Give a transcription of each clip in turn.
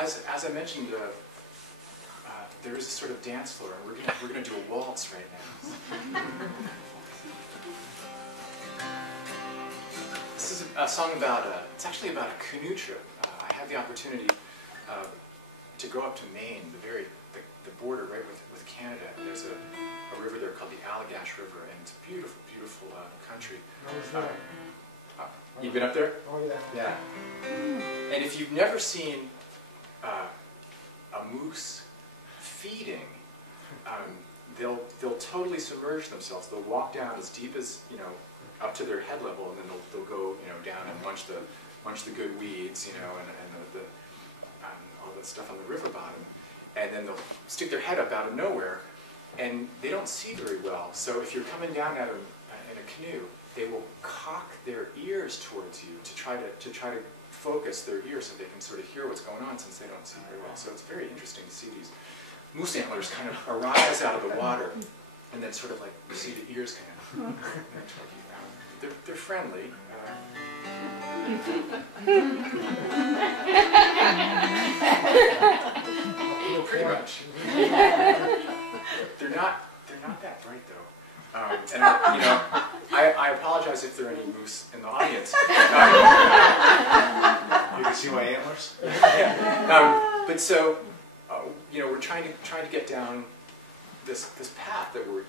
as I mentioned, there is a sort of dance floor, and we're gonna do a waltz right now. This is a song about it's actually about a canoe trip. I had the opportunity to go up to Maine, the border right with Canada. There's a river there called the Allagash River, and it's a beautiful, beautiful country. You've been up there? Oh yeah. Yeah. And if you've never seen a moose feeding, they'll totally submerge themselves. They'll walk down as deep as, up to their head level, and then they'll go, down and munch the good weeds, and all the stuff on the river bottom, and then they'll stick their head up out of nowhere, and they don't see very well. So if you're coming down at them in a canoe, they will cock their ears towards you to try to focus their ears so they can sort of hear what's going on, since they don't see very well. So it's very interesting to see these moose antlers kind of arise out of the water, and then sort of like you see the ears kind of they're friendly. Pretty much. They're not that bright though. And I apologize if there are any moose in the audience. You can see my antlers. Yeah. But so, we're trying to get down this path that we're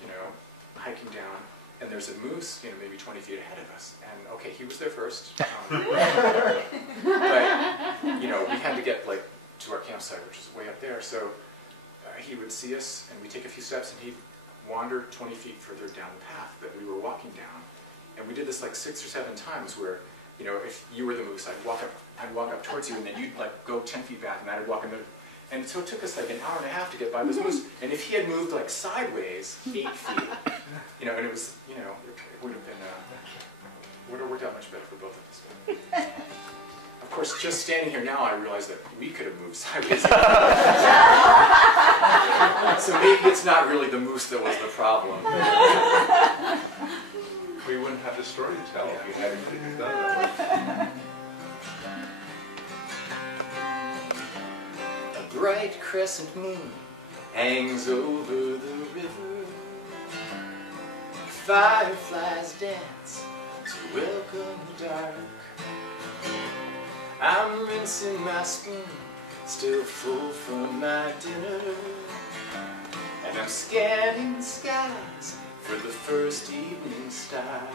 hiking down, and there's a moose maybe 20 feet ahead of us. And okay, he was there first. But we had to get to our campsite, which is way up there. So he would see us, and we'd take a few steps, and he'd wander 20 feet further down the path that we were walking down. And we did this 6 or 7 times where, if you were the moose, I'd walk up towards you, and then you'd go 10 feet back, and I'd walk in there. And so it took us an hour and a half to get by this moose. And if he had moved sideways 8 feet, and it was, it would have been, would have worked out much better for both of us. Of course, just standing here now, I realize that we could have moved sideways. So maybe it's not really the moose that was the problem. We wouldn't have the story to tell if you hadn't done that. A bright crescent moon hangs over the river. Fireflies dance to welcome the dark. I'm rinsing my spoon, still full from my dinner, and I'm scanning the skies for the first evening star.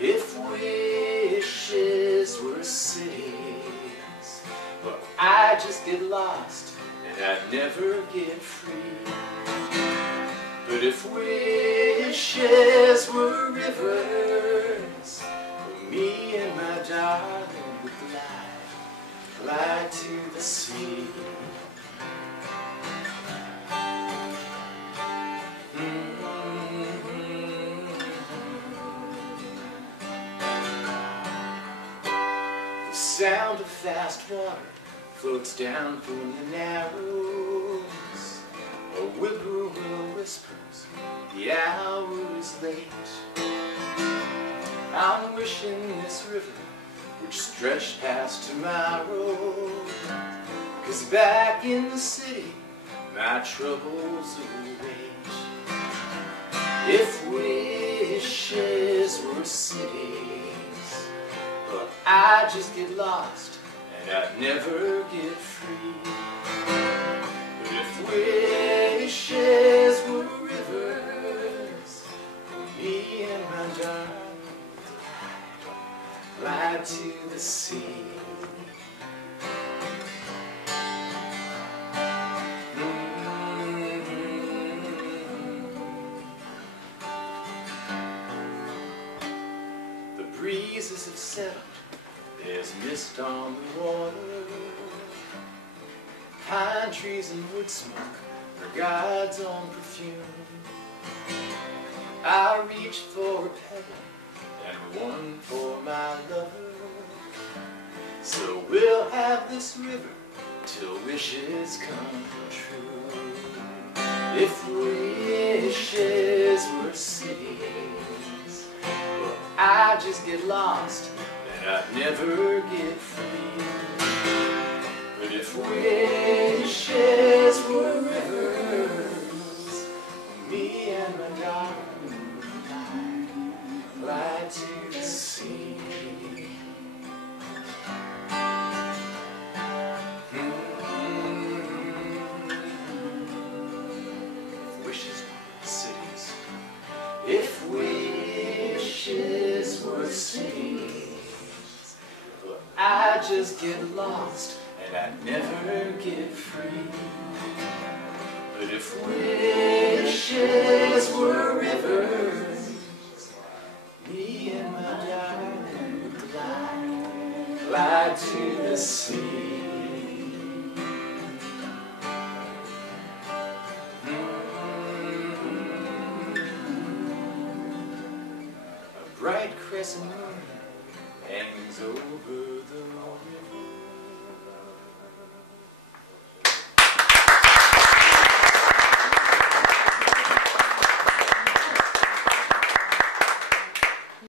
If wishes were cities, well, I'd just get lost and I'd never get free. But if wishes were rivers, well, me and my darling would glide to the sea. The sound of fast water floats down from the narrows. A whippoorwill whispers, the hour is late. I'm wishing this river would stretch past tomorrow, 'cause back in the city my troubles await. If wishes were cities, but I'd just get lost and I'd never get free. But if wishes were rivers, me and my darling glide to the sea. The breezes have settled, there's mist on the water. Pine trees and wood smoke are God's own perfume. I reached for a pebble and one for my lover. So we'll have this river till wishes come true. If wishes were cities, well, I'd just get lost and I'd never get free. But I just get lost and I never get free. But if wishes were rivers, me and my darling would glide to the sea.